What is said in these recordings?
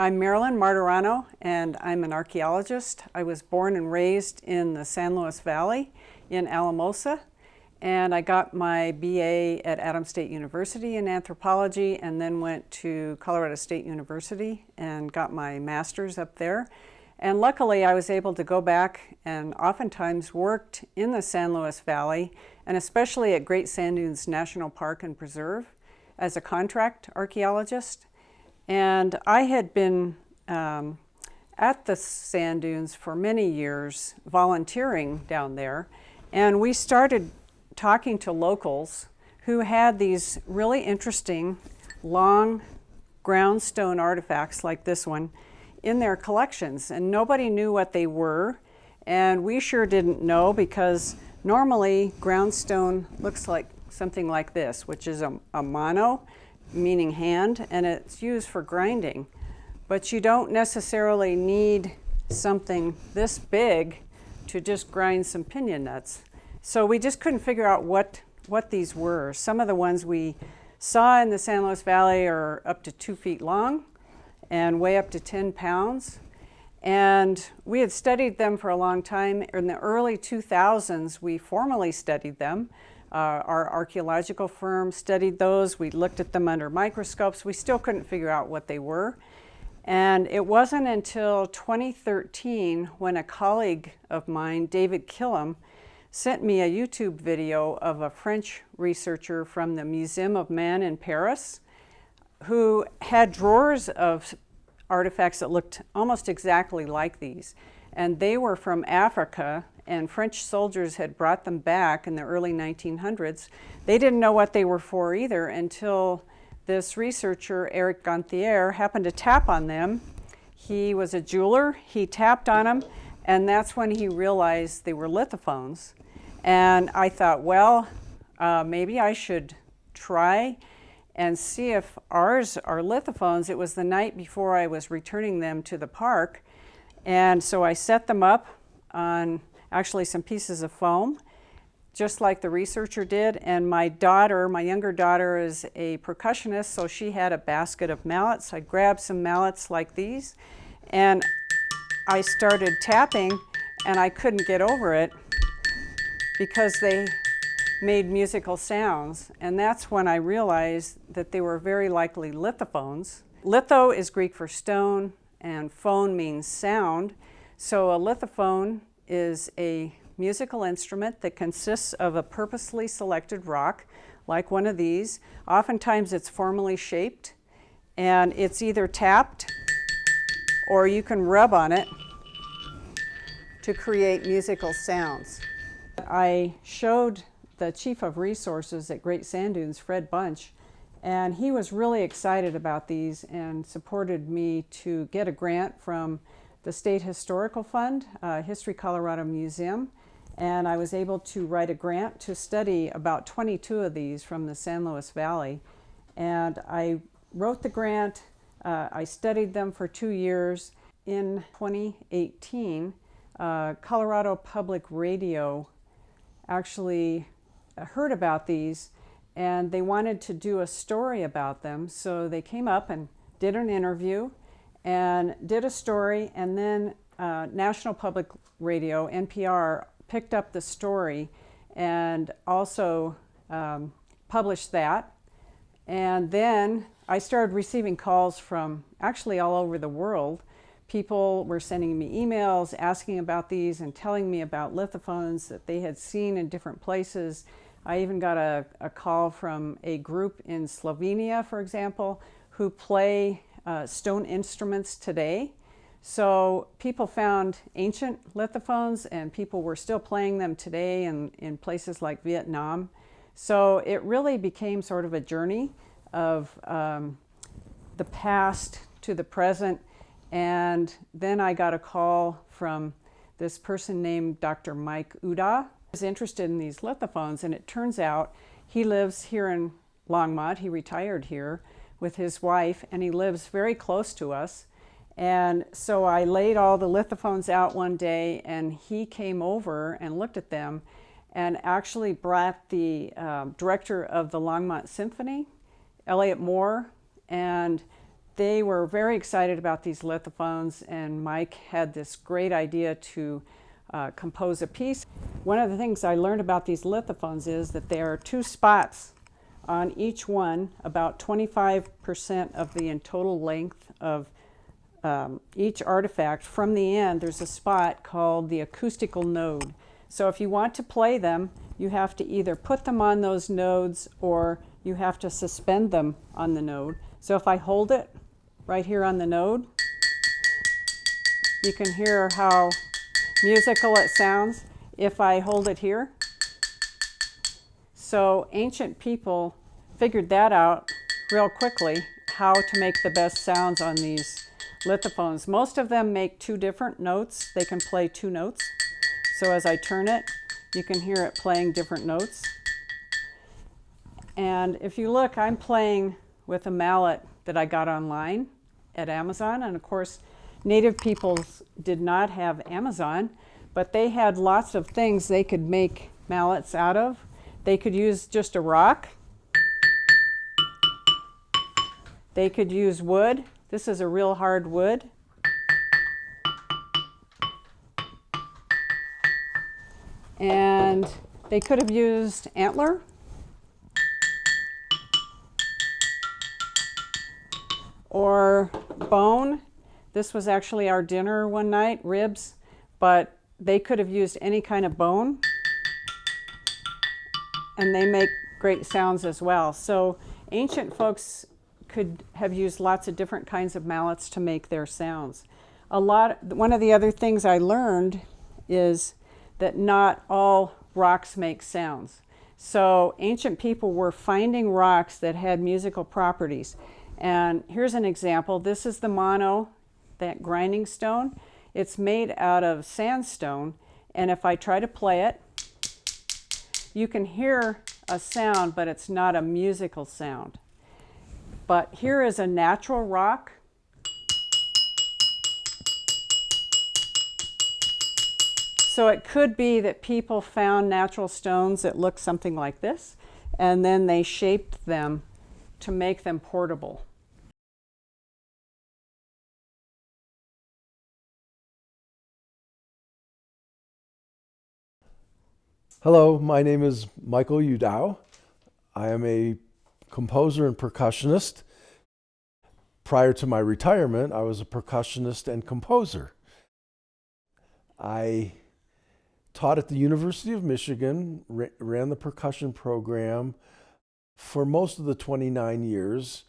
I'm Marilyn Martorano, and I'm an archaeologist. I was born and raised in the San Luis Valley in Alamosa, and I got my BA at Adams State University in anthropology, and then went to Colorado State University and got my master's up there. And luckily, I was able to go back and oftentimes worked in the San Luis Valley, and especially at Great Sand Dunes National Park and Preserve as a contract archaeologist. And I had been at the sand dunes for many years, volunteering down there. And we started talking to locals who had these really interesting long ground stone artifacts like this one in their collections. And nobody knew what they were. And we sure didn't know, because normally ground stone looks like something like this, which is a mano, meaning hand, and it's used for grinding. But you don't necessarily need something this big to just grind some piñon nuts. So we just couldn't figure out what these were. Some of the ones we saw in the San Luis Valley are up to 2 feet long and weigh up to 10 pounds. And we had studied them for a long time. In the early 2000s, we formally studied them. Our archaeological firm studied those. We looked at them under microscopes. We still couldn't figure out what they were. And it wasn't until 2013 when a colleague of mine, David Killam, sent me a YouTube video of a French researcher from the Museum of Man in Paris who had drawers of artifacts that looked almost exactly like these. And they were from Africa, and French soldiers had brought them back in the early 1900s. They didn't know what they were for either until this researcher, Eric Gonthier, happened to tap on them. He was a jeweler. He tapped on them, and that's when he realized they were lithophones. And I thought, well, maybe I should try and see if ours are lithophones. It was the night before I was returning them to the park. And so I set them up on actually some pieces of foam, just like the researcher did. And my younger daughter is a percussionist, so she had a basket of mallets. I grabbed some mallets like these, and I started tapping, and I couldn't get over it because they made musical sounds. And that's when I realized that they were very likely lithophones. Litho is Greek for stone, and phone means sound. So a lithophone is a musical instrument that consists of a purposely selected rock, like one of these. Oftentimes it's formally shaped, and it's either tapped or you can rub on it to create musical sounds. I showed the Chief of Resources at Great Sand Dunes, Fred Bunch, and he was really excited about these and supported me to get a grant from the State Historical Fund, History Colorado Museum, and I was able to write a grant to study about 22 of these from the San Luis Valley. And I wrote the grant, I studied them for 2 years. In 2018, Colorado Public Radio actually heard about these, and they wanted to do a story about them. So they came up and did an interview and did a story, and then National Public Radio, NPR, picked up the story and also published that. And then I started receiving calls from actually all over the world. People were sending me emails asking about these and telling me about lithophones that they had seen in different places. I even got a call from a group in Slovenia, for example, who play stone instruments today. So people found ancient lithophones, and people were still playing them today in places like Vietnam. So it really became sort of a journey of the past to the present. And then I got a call from this person named Dr. Mike Udow. He was interested in these lithophones, and it turns out he lives here in Longmont. He retired here with his wife, and he lives very close to us. And so I laid all the lithophones out one day, and he came over and looked at them and actually brought the director of the Longmont Symphony, Elliot Moore, and they were very excited about these lithophones, and Mike had this great idea to compose a piece. One of the things I learned about these lithophones is that there are 2 spots on each one, about 25% of the total length of each artifact. From the end, there's a spot called the acoustical node. So if you want to play them, you have to either put them on those nodes or you have to suspend them on the node. So if I hold it right here on the node, you can hear how musical it sounds. If I hold it here, so ancient people figured that out real quickly, how to make the best sounds on these lithophones. Most of them make 2 different notes. They can play 2 notes. So as I turn it, you can hear it playing different notes. And if you look, I'm playing with a mallet that I got online at Amazon. And of course, native peoples did not have Amazon, but they had lots of things they could make mallets out of. They could use just a rock. They could use wood. This is a real hard wood. And they could have used antler. Or bone. This was actually our dinner one night, ribs, but they could have used any kind of bone. And they make great sounds as well. So ancient folks could have used lots of different kinds of mallets to make their sounds. One of the other things I learned is that not all rocks make sounds. So ancient people were finding rocks that had musical properties. And here's an example. This is the mono, that grinding stone. It's made out of sandstone, and if I try to play it, you can hear a sound, but it's not a musical sound. But here is a natural rock. So it could be that people found natural stones that look something like this, and then they shaped them to make them portable. Hello, my name is Michael Udow. I am a composer and percussionist. Prior to my retirement, I was a percussionist and composer. I taught at the University of Michigan, ran the percussion program for most of the 29 years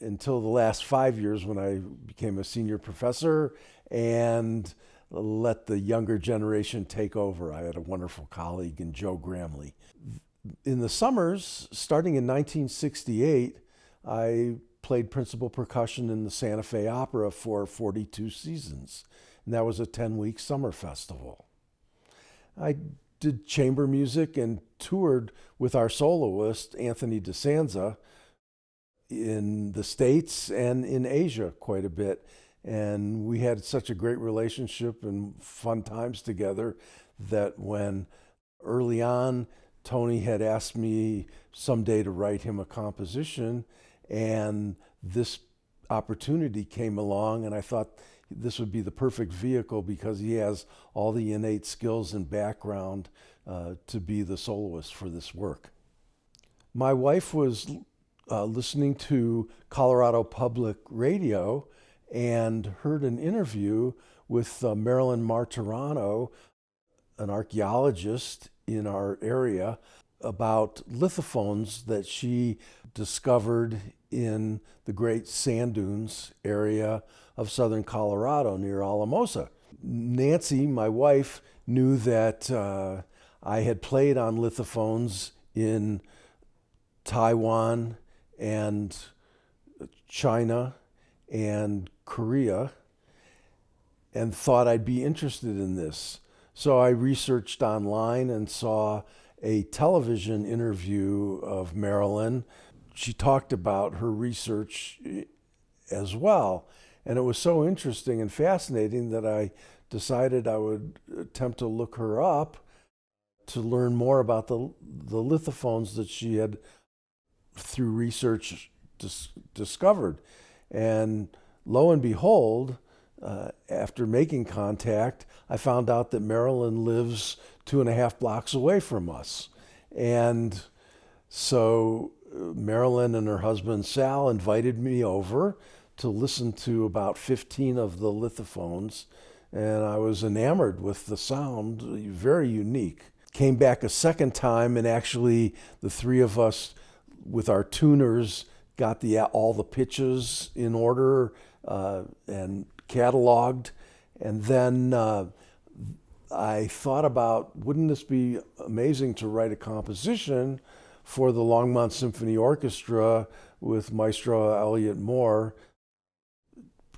until the last 5 years when I became a senior professor and let the younger generation take over. I had a wonderful colleague in Joe Gramley. In the summers, starting in 1968, I played principal percussion in the Santa Fe Opera for 42 seasons, and that was a 10-week summer festival. I did chamber music and toured with our soloist, Anthony DeSanza, in the States and in Asia quite a bit. And we had such a great relationship and fun times together that when early on, Tony had asked me someday to write him a composition, and this opportunity came along, and I thought this would be the perfect vehicle because he has all the innate skills and background to be the soloist for this work. My wife was listening to Colorado Public Radio and heard an interview with Marilyn Martorano, an archeologist in our area, about lithophones that she discovered in the great sand dunes area of southern Colorado near Alamosa. Nancy, my wife, knew that I had played on lithophones in Taiwan and China and Korea, and thought I'd be interested in this. So I researched online and saw a television interview of Marilyn. She talked about her research as well, and it was so interesting and fascinating that I decided I would attempt to look her up to learn more about the lithophones that she had, through research, discovered. And lo and behold, after making contact, I found out that Marilyn lives 2.5 blocks away from us. And so Marilyn and her husband Sal invited me over to listen to about 15 of the lithophones, and I was enamored with the sound, very unique. Came back a second time, and actually the three of us with our tuners got all the pitches in order and cataloged. And then I thought about, wouldn't this be amazing to write a composition for the Longmont Symphony Orchestra with Maestro Elliott Moore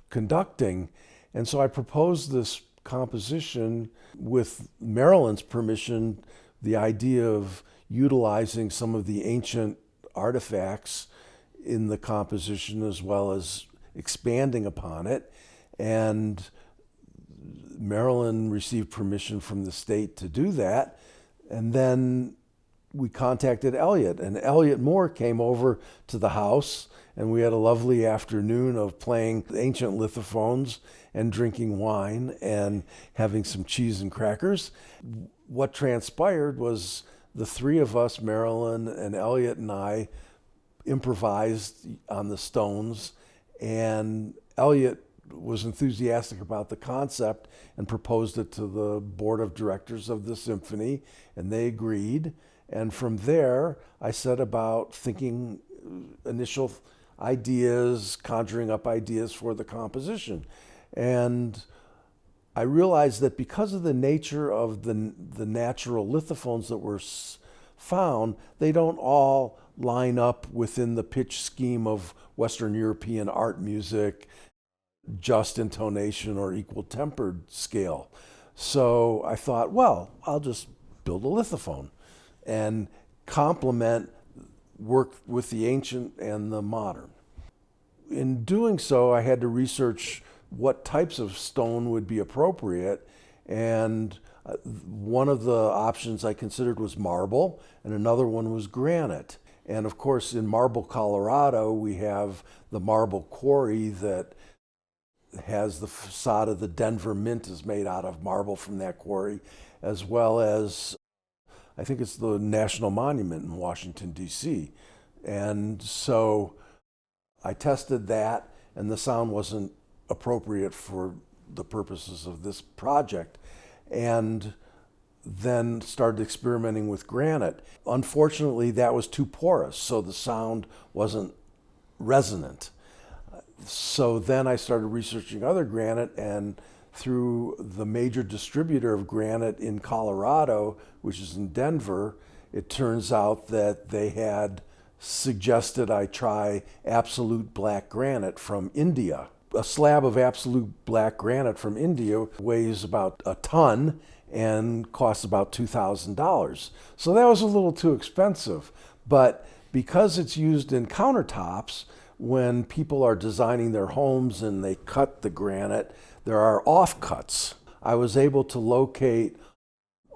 conducting. And so I proposed this composition with Marilyn's permission, the idea of utilizing some of the ancient artifacts in the composition as well as expanding upon it. And Marilyn received permission from the state to do that. And then we contacted Elliott, and Elliott Moore came over to the house, and we had a lovely afternoon of playing ancient lithophones and drinking wine and having some cheese and crackers. What transpired was the three of us, Marilyn and Elliott and I, improvised on the stones, and Elliott was enthusiastic about the concept and proposed it to the board of directors of the symphony, and they agreed. And from there, I set about thinking initial ideas, conjuring up ideas for the composition. And I realized that because of the nature of the natural lithophones that were found, they don't all line up within the pitch scheme of Western European art music, just intonation or equal tempered scale. So I thought, well, I'll just build a lithophone and complement work with the ancient and the modern. In doing so, I had to research what types of stone would be appropriate, and one of the options I considered was marble, and another one was granite. And of course, in Marble, Colorado, we have the marble quarry that has the facade of the Denver Mint is made out of marble from that quarry, as well as I think it's the National Monument in Washington, D.C. And so I tested that, and the sound wasn't appropriate for the purposes of this project, and then started experimenting with granite. Unfortunately, that was too porous, so the sound wasn't resonant. So then I started researching other granite, and through the major distributor of granite in Colorado, which is in Denver, it turns out that they had suggested I try absolute black granite from India. A slab of absolute black granite from India weighs about a ton and costs about $2,000. So that was a little too expensive. But because it's used in countertops, when people are designing their homes and they cut the granite, there are offcuts. I was able to locate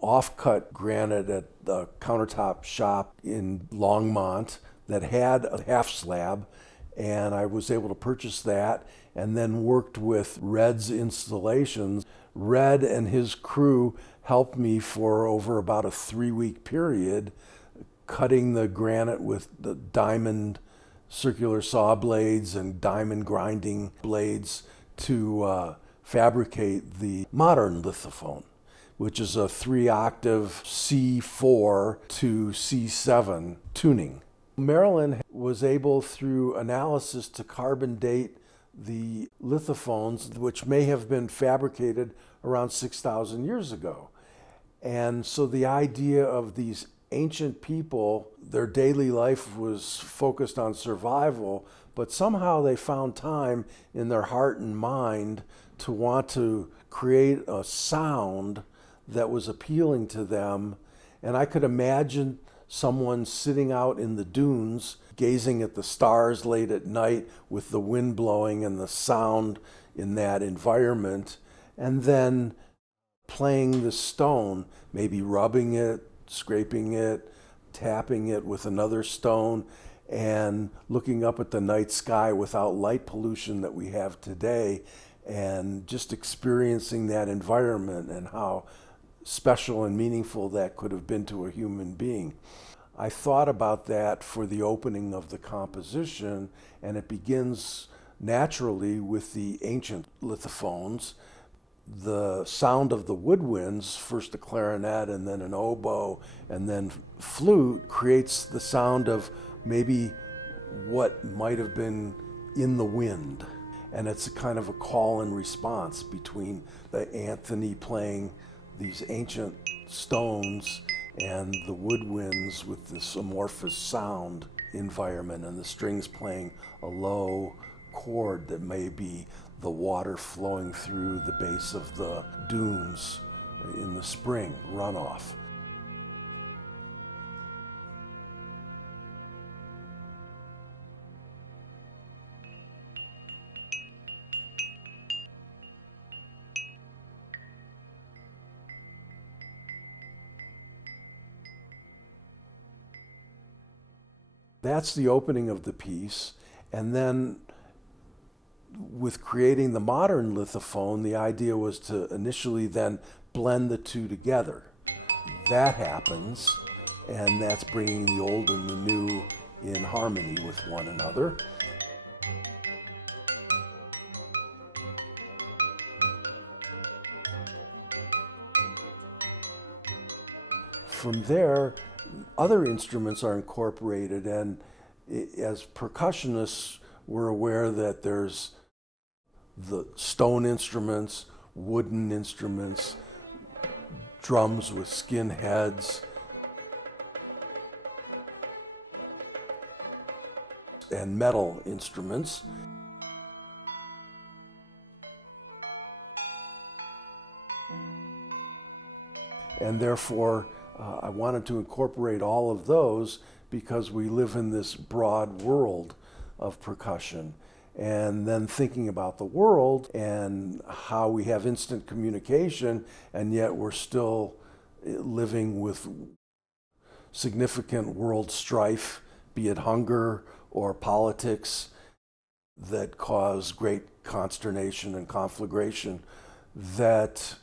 offcut granite at the countertop shop in Longmont that had a half slab, and I was able to purchase that and then worked with Red's installations. Red and his crew helped me for over about a 3-week period, cutting the granite with the diamond circular saw blades and diamond grinding blades to fabricate the modern lithophone, which is a 3-octave C4 to C7 tuning. Marilyn was able, through analysis, to carbon date the lithophones, which may have been fabricated around 6,000 years ago. And so the idea of these ancient people, their daily life was focused on survival, but somehow they found time in their heart and mind to want to create a sound that was appealing to them. And I could imagine someone sitting out in the dunes, gazing at the stars late at night with the wind blowing and the sound in that environment, and then playing the stone, maybe rubbing it, scraping it, tapping it with another stone, and looking up at the night sky without light pollution that we have today, and just experiencing that environment and how special and meaningful that could have been to a human being. I thought about that for the opening of the composition, and it begins naturally with the ancient lithophones. The sound of the woodwinds, first a clarinet and then an oboe and then flute, creates the sound of maybe what might have been in the wind. And it's a kind of a call and response between the Anthony playing these ancient stones and the woodwinds with this amorphous sound environment, and the strings playing a low chord that may be the water flowing through the base of the dunes in the spring runoff. That's the opening of the piece. And then with creating the modern lithophone, the idea was to initially then blend the two together. That happens, and that's bringing the old and the new in harmony with one another. From there, other instruments are incorporated, and as percussionists, we're aware that there's the stone instruments, wooden instruments, drums with skin heads, and metal instruments. And therefore, I wanted to incorporate all of those because we live in this broad world of percussion. And then thinking about the world and how we have instant communication, and yet we're still living with significant world strife, be it hunger or politics, that cause great consternation and conflagration, that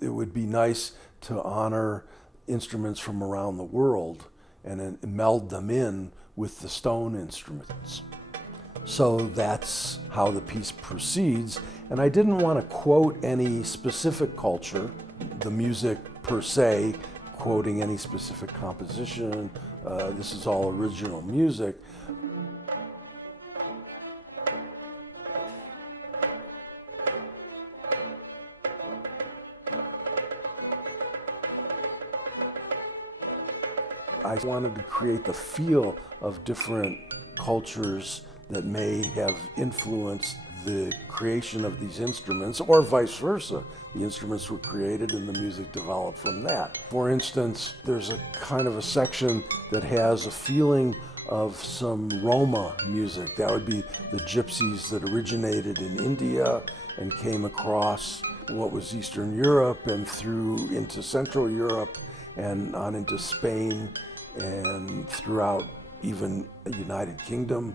it would be nice to honor instruments from around the world and meld them in with the stone instruments. So that's how the piece proceeds. And I didn't want to quote any specific culture, the music per se, quoting any specific composition. This is all original music. I wanted to create the feel of different cultures that may have influenced the creation of these instruments, or vice versa. The instruments were created and the music developed from that. For instance, there's a kind of a section that has a feeling of some Roma music. That would be the gypsies that originated in India and came across what was Eastern Europe and through into Central Europe and on into Spain and throughout even the United Kingdom,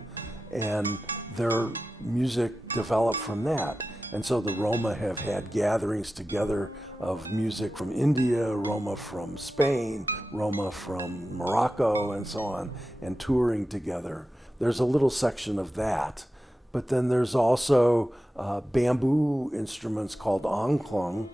and their music developed from that. And so the Roma have had gatherings together of music from India, Roma from Spain, Roma from Morocco, and so on, and touring together. There's a little section of that. But then there's also bamboo instruments called angklung.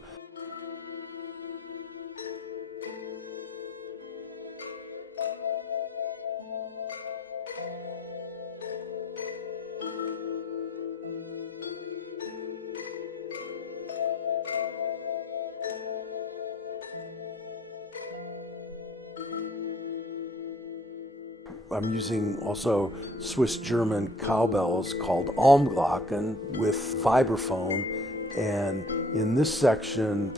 I'm using also Swiss-German cowbells called Almglocken with vibraphone. And in this section,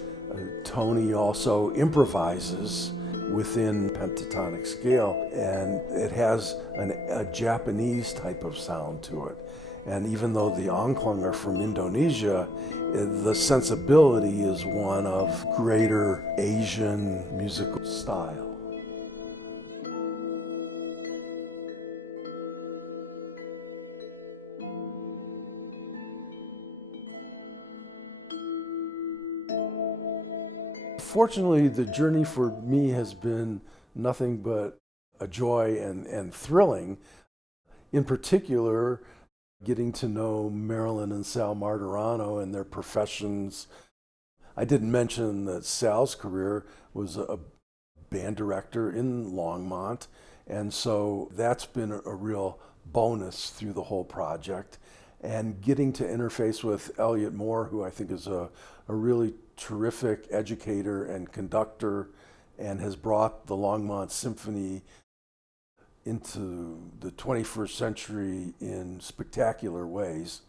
Tony also improvises within pentatonic scale, and it has a Japanese type of sound to it. And even though the angklung are from Indonesia, the sensibility is one of greater Asian musical style. Fortunately, the journey for me has been nothing but a joy and thrilling. In particular, getting to know Marilyn and Sal Martorano and their professions. I didn't mention that Sal's career was a band director in Longmont, and so that's been a real bonus through the whole project. And getting to interface with Elliot Moore, who I think is a really terrific educator and conductor and has brought the Longmont Symphony into the 21st century in spectacular ways.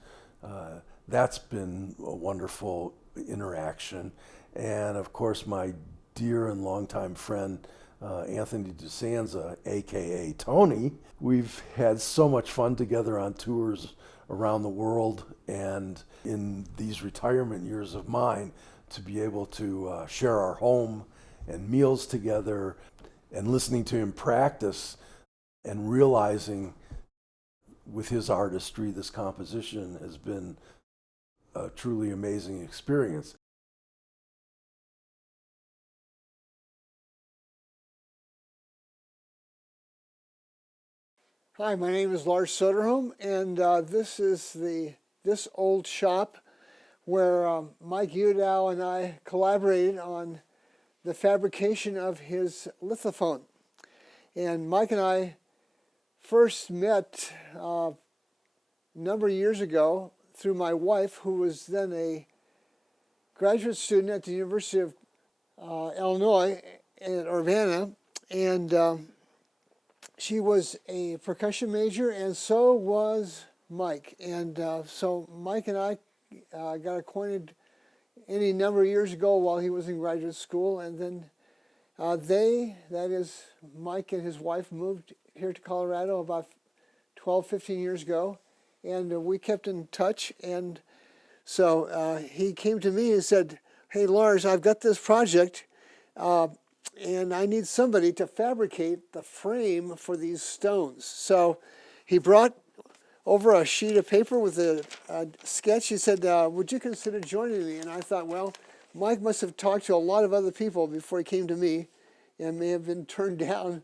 That's been a wonderful interaction. And of course, my dear and longtime friend, Anthony DeSanza, AKA Tony. We've had so much fun together on tours around the world, and in these retirement years of mine, to be able to share our home and meals together and listening to him practice and realizing with his artistry this composition has been a truly amazing experience. Hi, my name is Lars Soderholm, and this is this old shop where Mike Udow and I collaborated on the fabrication of his lithophone. And Mike and I first met a number of years ago through my wife, who was then a graduate student at the University of Illinois at Urbana, and she was a percussion major, and so was Mike. And so Mike and I got acquainted any number of years ago while he was in graduate school, and then that is Mike and his wife, moved here to Colorado about 12, 15 years ago, and we kept in touch. And so he came to me and said, "Hey, Lars, I've got this project, and I need somebody to fabricate the frame for these stones." So he brought over a sheet of paper with a sketch. He said, "Would you consider joining me?" And I thought, well, Mike must have talked to a lot of other people before he came to me and may have been turned down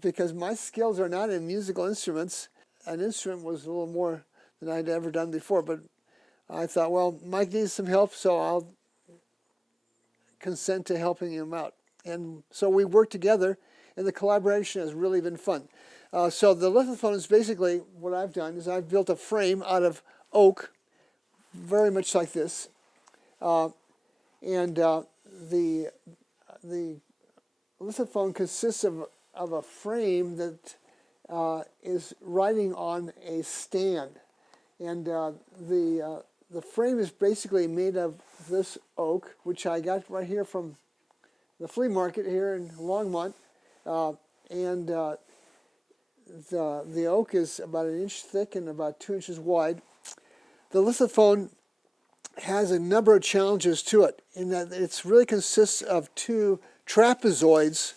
because my skills are not in musical instruments. An instrument was a little more than I'd ever done before, but I thought, well, Mike needs some help, so I'll consent to helping him out. And so we worked together, and the collaboration has really been fun. So the lithophone is basically what I've done is I've built a frame out of oak, very much like this, and the lithophone consists of a frame that is riding on a stand, and the frame is basically made of this oak, which I got right here from the flea market here in Longmont, and the oak is about 1 inch thick and about 2 inches wide. The lithophone has a number of challenges to it in that it really consists of two trapezoids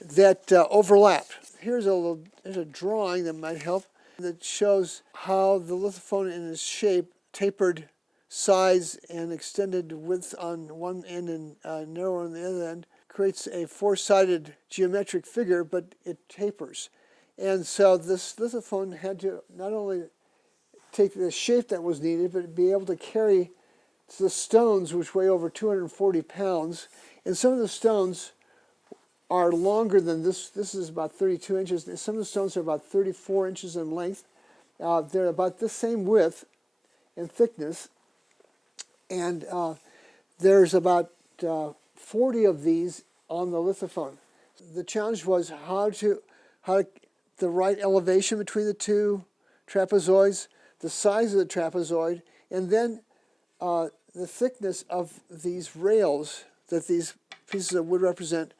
that overlap. Here's a drawing that might help that shows how the lithophone in its shape, tapered sides and extended width on one end and narrower on the other end, creates a four-sided geometric figure, but it tapers. And so this lithophone had to not only take the shape that was needed, but be able to carry the stones, which weigh over 240 pounds. And some of the stones are longer than this. This is about 32 inches. Some of the stones are about 34 inches in length. They're about the same width and thickness. And there's about 40 of these on the lithophone. The challenge was how the right elevation between the two trapezoids, the size of the trapezoid, and then the thickness of these rails that these pieces of wood represent.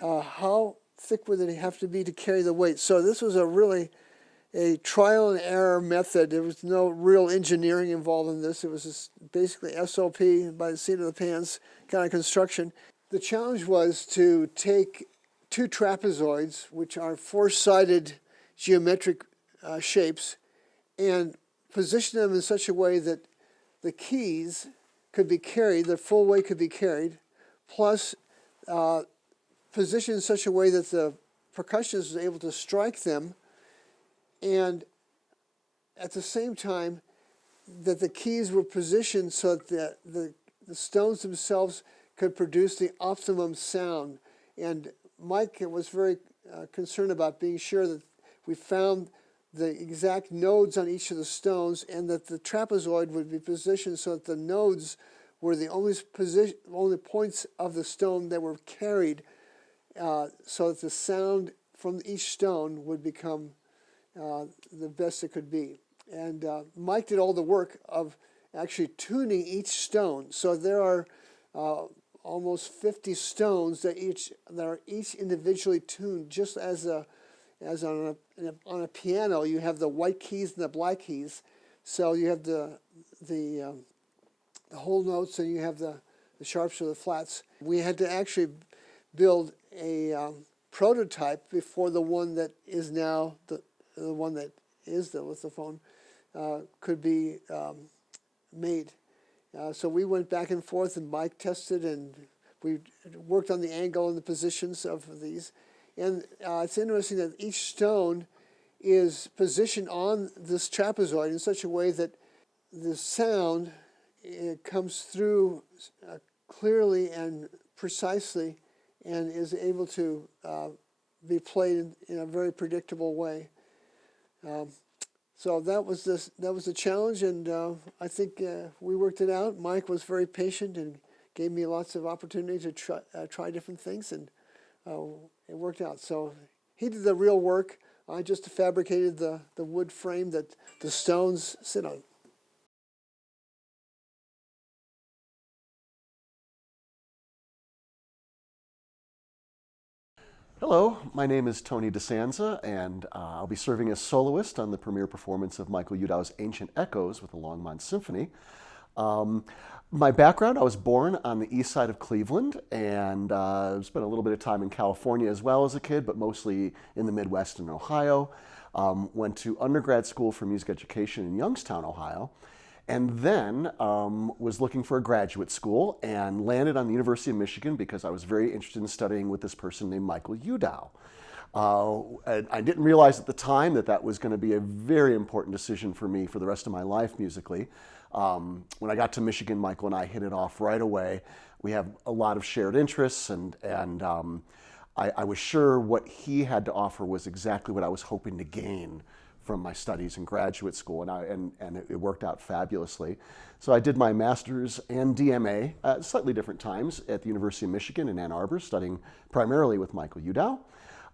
How thick would they have to be to carry the weight? So this was a trial and error method. There was no real engineering involved in this. It was just basically SOP, by the seat of the pants kind of construction. The challenge was to take two trapezoids, which are four-sided geometric shapes, and position them in such a way that the keys could be carried, their full weight could be carried, plus positioned in such a way that the percussionist was able to strike them, and at the same time that the keys were positioned so that the stones themselves could produce the optimum sound. And Mike was very concerned about being sure that we found the exact nodes on each of the stones, and that the trapezoid would be positioned so that the nodes were the only points of the stone that were carried, so that the sound from each stone would become the best it could be. And Mike did all the work of actually tuning each stone. So there are almost 50 stones that are each individually tuned, just as on a piano you have the white keys and the black keys. So you have the whole notes, and you have the sharps or the flats. We had to actually build a prototype before the one that is now the one that is the lithophone could be made. So we went back and forth, and Mike tested, and we worked on the angle and the positions of these. And it's interesting that each stone is positioned on this trapezoid in such a way that the sound comes through clearly and precisely, and is able to be played in a very predictable way. So that was the challenge, and I think we worked it out. Mike was very patient and gave me lots of opportunity to try different things, and it worked out. So he did the real work. I just fabricated the wood frame that the stones sit on. Hello, my name is Tony DeSanza, and I'll be serving as soloist on the premiere performance of Michael Udow's Ancient Echoes with the Longmont Symphony. My background, I was born on the east side of Cleveland, and spent a little bit of time in California as well as a kid, but mostly in the Midwest and Ohio. Went to undergrad school for music education in Youngstown, Ohio, and then was looking for a graduate school and landed on the University of Michigan because I was very interested in studying with this person named Michael Udow. I didn't realize at the time that was going to be a very important decision for me for the rest of my life musically. When I got to Michigan, Michael and I hit it off right away. We have a lot of shared interests, and I was sure what he had to offer was exactly what I was hoping to gain from my studies in graduate school, and it worked out fabulously. So I did my master's and DMA at slightly different times at the University of Michigan in Ann Arbor, studying primarily with Michael Udow.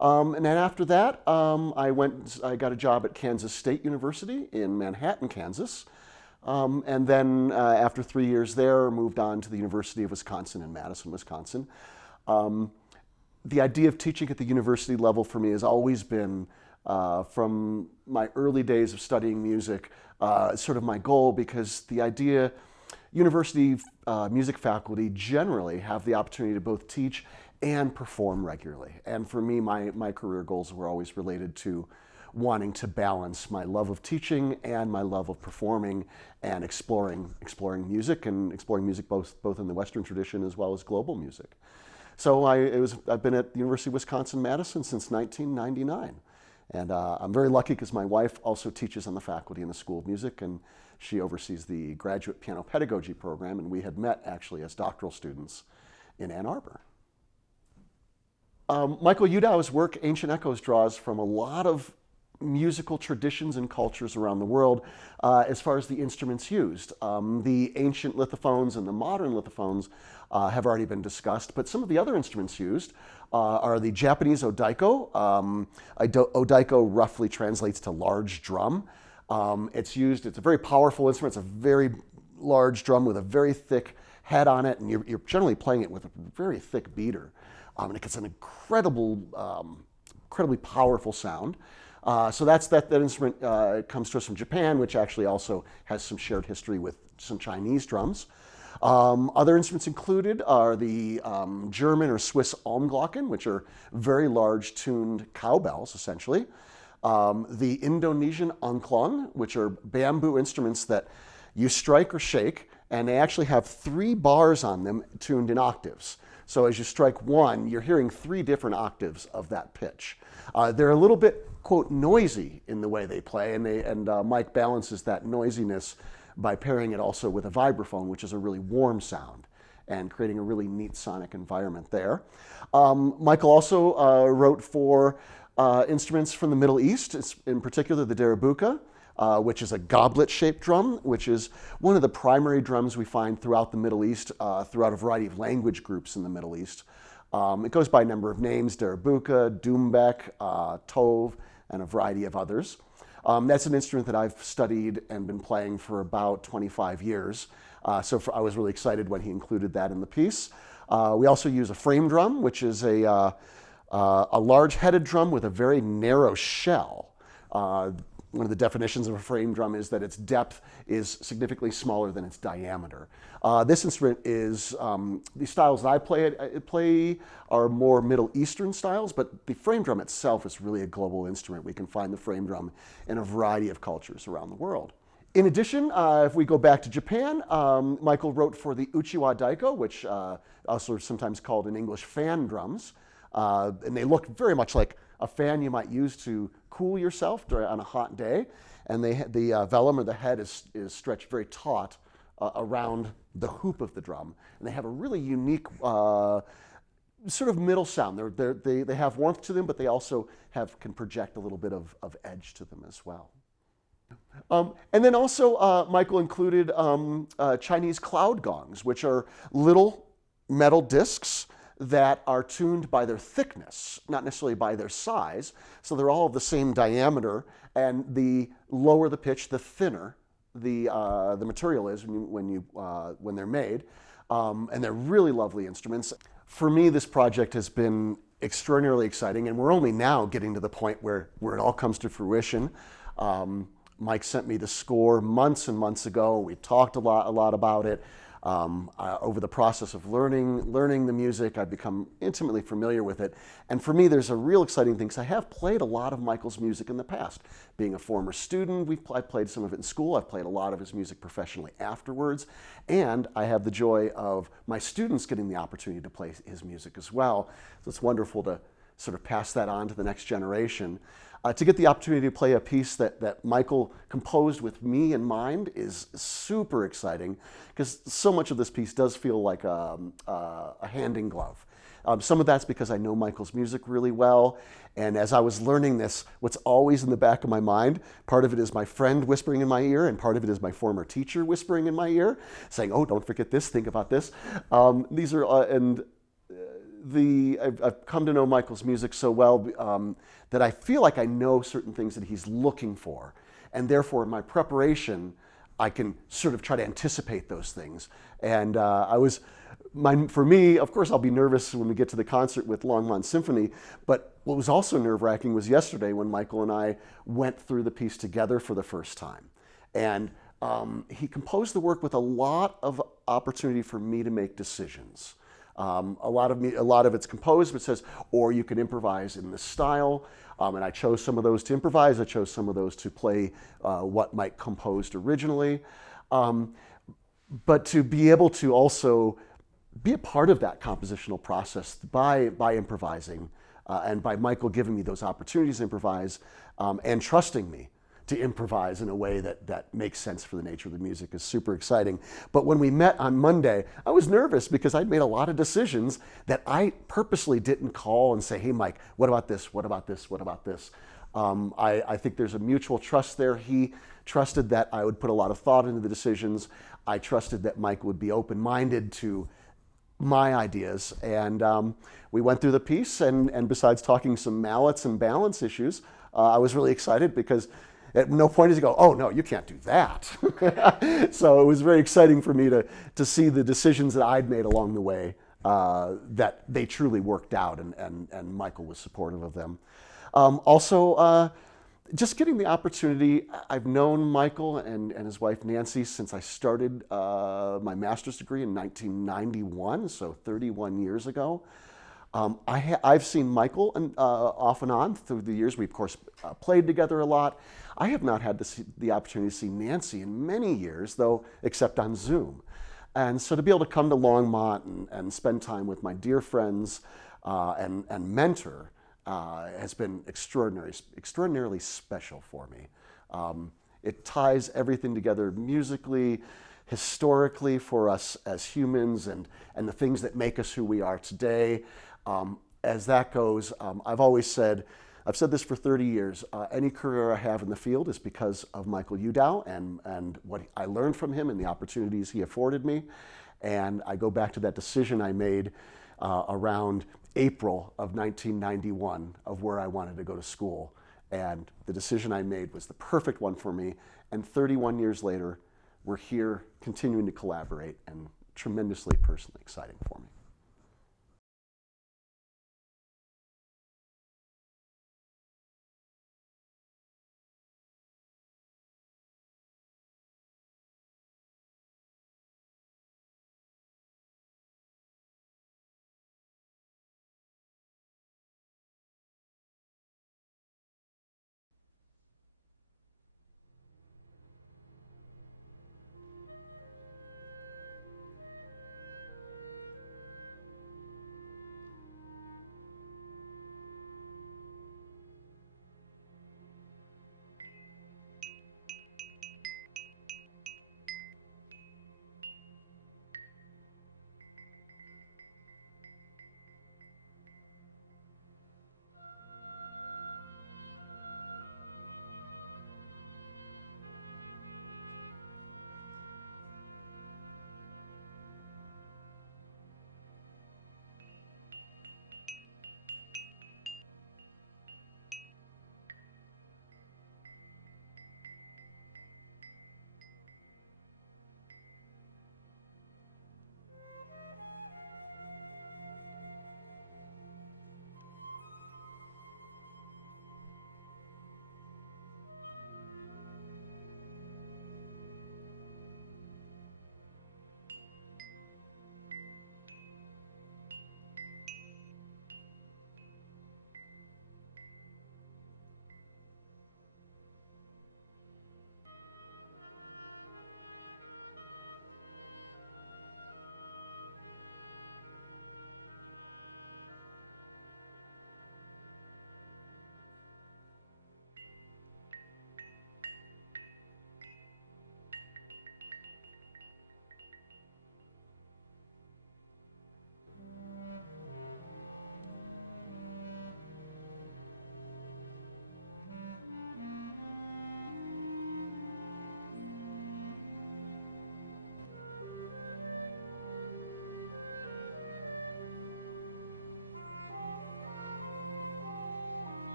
And then after that, I got a job at Kansas State University in Manhattan, Kansas. And then after 3 years there, moved on to the University of Wisconsin in Madison, Wisconsin. The idea of teaching at the university level for me has always been, from my early days of studying music, sort of my goal, because the idea, university music faculty generally have the opportunity to both teach and perform regularly. And for me, my career goals were always related to wanting to balance my love of teaching and my love of performing and exploring music, and exploring music both in the Western tradition as well as global music. So I've been at the University of Wisconsin-Madison since 1999. And I'm very lucky because my wife also teaches on the faculty in the School of Music, and she oversees the graduate piano pedagogy program, and we had met actually as doctoral students in Ann Arbor. Michael Udow's work, Ancient Echoes, draws from a lot of musical traditions and cultures around the world as far as the instruments used. The ancient lithophones and the modern lithophones have already been discussed, but some of the other instruments used are the Japanese odaiko. Odaiko roughly translates to large drum. It's a very powerful instrument. It's a very large drum with a very thick head on it, and you're generally playing it with a very thick beater. And it gets an incredibly powerful sound. So that instrument comes to us from Japan, which actually also has some shared history with some Chinese drums. Other instruments included are the German or Swiss Almglocken, which are very large tuned cowbells, essentially. The Indonesian angklung, which are bamboo instruments that you strike or shake, and they actually have 3 bars on them tuned in octaves. So as you strike one, you're hearing 3 different octaves of that pitch. They're a little bit, quote, noisy in the way they play, and Mike balances that noisiness by pairing it also with a vibraphone, which is a really warm sound, and creating a really neat sonic environment there. Michael also wrote for instruments from the Middle East, in particular the darabuka, which is a goblet-shaped drum, which is one of the primary drums we find throughout the Middle East, throughout a variety of language groups in the Middle East. It goes by a number of names: darabuka, doumbek, tov, and a variety of others. That's an instrument that I've studied and been playing for about 25 years. I was really excited when he included that in the piece. We also use a frame drum, which is a large-headed drum with a very narrow shell. One of the definitions of a frame drum is that its depth is significantly smaller than its diameter. This instrument is, the styles that I play are more Middle Eastern styles, but the frame drum itself is really a global instrument. We can find the frame drum in a variety of cultures around the world. In addition, if we go back to Japan, Michael wrote for the uchiwa daiko, which also sometimes called in English fan drums, and they look very much like a fan you might use to cool yourself on a hot day, and the vellum or the head is stretched very taut around the hoop of the drum, and they have a really unique sort of middle sound. They have warmth to them, but they also can project a little bit of edge to them as well. And then also Michael included Chinese cloud gongs, which are little metal discs that are tuned by their thickness, not necessarily by their size. So they're all of the same diameter, and the lower the pitch, the thinner the material is when they're made. And they're really lovely instruments. For me, this project has been extraordinarily exciting, and we're only now getting to the point where it all comes to fruition. Mike sent me the score months and months ago. We talked a lot about it. Over the process of learning the music, I've become intimately familiar with it. And for me, there's a real exciting thing, because I have played a lot of Michael's music in the past. Being a former student, I played some of it in school. I've played a lot of his music professionally afterwards. And I have the joy of my students getting the opportunity to play his music as well. So it's wonderful to sort of pass that on to the next generation. To get the opportunity to play a piece that Michael composed with me in mind is super exciting, because so much of this piece does feel like a hand in glove. Some of that's because I know Michael's music really well, and as I was learning this, what's always in the back of my mind, part of it is my friend whispering in my ear, and part of it is my former teacher whispering in my ear, saying, "Oh, don't forget this, think about this." These are, I've come to know Michael's music so well that I feel like I know certain things that he's looking for, and therefore in my preparation I can sort of try to anticipate those things. And for me, of course, I'll be nervous when we get to the concert with Longmont Symphony, but what was also nerve-wracking was yesterday when Michael and I went through the piece together for the first time. And he composed the work with a lot of opportunity for me to make decisions. A lot of it's composed, but it says, or you can improvise in this style. And I chose some of those to improvise. I chose some of those to play what Mike composed originally. But to be able to also be a part of that compositional process by improvising, and by Michael giving me those opportunities to improvise, and trusting me to improvise in a way that makes sense for the nature of the music is super exciting. But when we met on Monday, I was nervous because I'd made a lot of decisions that I purposely didn't call and say, "Hey, Mike, what about this? What about this? What about this?" I think there's a mutual trust there. He trusted that I would put a lot of thought into the decisions. I trusted that Mike would be open-minded to my ideas. And we went through the piece, and besides talking some mallets and balance issues, I was really excited because at no point does he go, "Oh, no, you can't do that." So it was very exciting for me to see the decisions that I'd made along the way, that they truly worked out, and Michael was supportive of them. Also, just getting the opportunity, I've known Michael and his wife Nancy since I started my master's degree in 1991, so 31 years ago. I've seen Michael off and on through the years. We, of course, played together a lot. I have not had the opportunity to see Nancy in many years, though, except on Zoom. And so to be able to come to Longmont and spend time with my dear friends and mentor has been extraordinarily special for me. It ties everything together musically, historically for us as humans, and the things that make us who we are today. As that goes, I've said this for 30 years, any career I have in the field is because of Michael Udow and what I learned from him and the opportunities he afforded me. And I go back to that decision I made around April of 1991 of where I wanted to go to school. And the decision I made was the perfect one for me. And 31 years later, we're here continuing to collaborate, and tremendously personally exciting for me.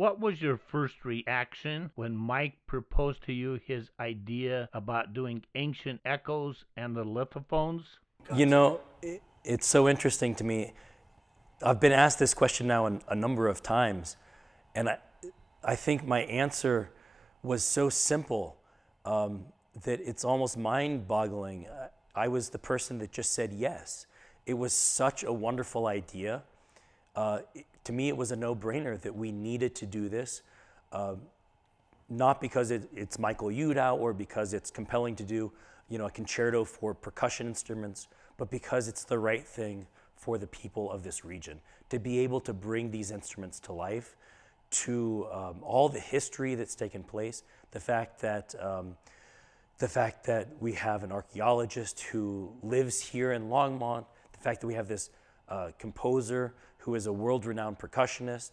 What was your first reaction when Mike proposed to you his idea about doing ancient echoes and the lithophones? You know, it's so interesting to me. I've been asked this question now a number of times, and I think my answer was so simple that it's almost mind-boggling. I was the person that just said yes. It was such a wonderful idea. To me, it was a no-brainer that we needed to do this, not because it's Michael Udow or because it's compelling to do, a concerto for percussion instruments, but because it's the right thing for the people of this region, to be able to bring these instruments to life, to all the history that's taken place, the fact that we have an archeologist who lives here in Longmont, the fact that we have this composer who is a world-renowned percussionist.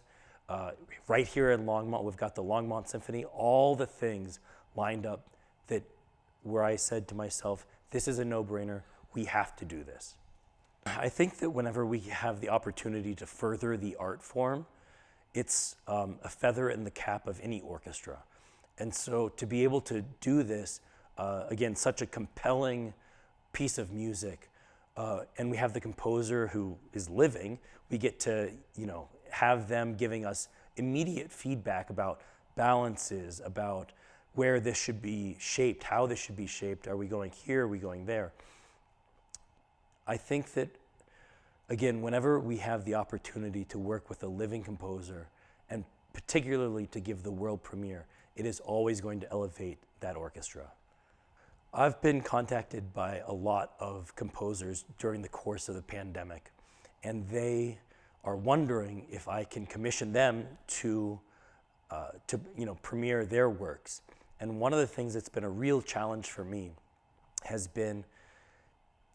Right here in Longmont, we've got the Longmont Symphony, all the things lined up where I said to myself, this is a no-brainer, we have to do this. I think that whenever we have the opportunity to further the art form, it's a feather in the cap of any orchestra. And so to be able to do this, again, such a compelling piece of music, and we have the composer who is living, we get to, have them giving us immediate feedback about balances, about where this should be shaped, how this should be shaped, are we going here, are we going there? I think that, again, whenever we have the opportunity to work with a living composer, and particularly to give the world premiere, it is always going to elevate that orchestra. I've been contacted by a lot of composers during the course of the pandemic, and they are wondering if I can commission them to premiere their works. And one of the things that's been a real challenge for me has been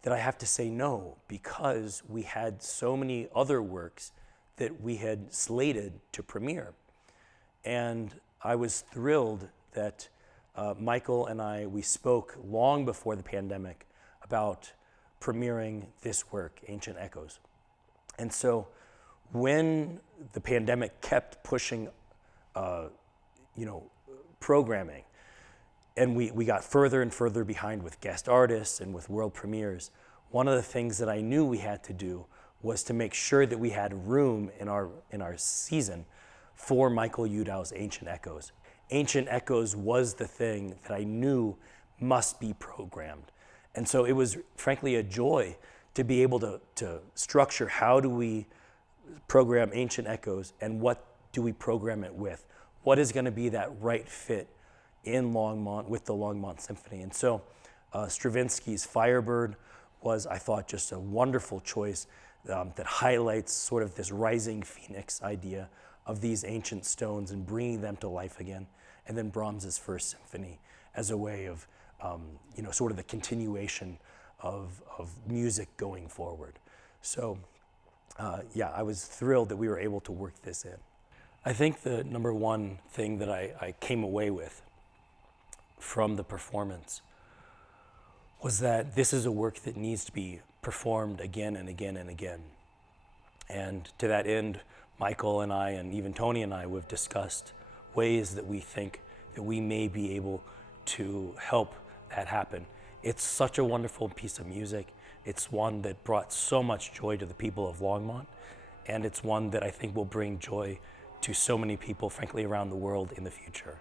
that I have to say no, because we had so many other works that we had slated to premiere. And I was thrilled that Michael and we spoke long before the pandemic about premiering this work, Ancient Echoes. And so when the pandemic kept pushing, programming, and we got further and further behind with guest artists and with world premieres, one of the things that I knew we had to do was to make sure that we had room in our season for Michael Udow's Ancient Echoes. Ancient Echoes was the thing that I knew must be programmed. And so it was frankly a joy to be able to structure how do we program Ancient Echoes and what do we program it with? What is going to be that right fit in Longmont with the Longmont Symphony? And so Stravinsky's Firebird was, I thought, just a wonderful choice that highlights sort of this rising phoenix idea of these ancient stones and bringing them to life again. And then Brahms's First Symphony as a way of, sort of the continuation of music going forward. So, I was thrilled that we were able to work this in. I think the number one thing that I came away with from the performance was that this is a work that needs to be performed again and again and again. And to that end, Michael and I, and even Tony and I, we've discussed ways that we think that we may be able to help that happen. It's such a wonderful piece of music. It's one that brought so much joy to the people of Longmont, and it's one that I think will bring joy to so many people, frankly, around the world in the future.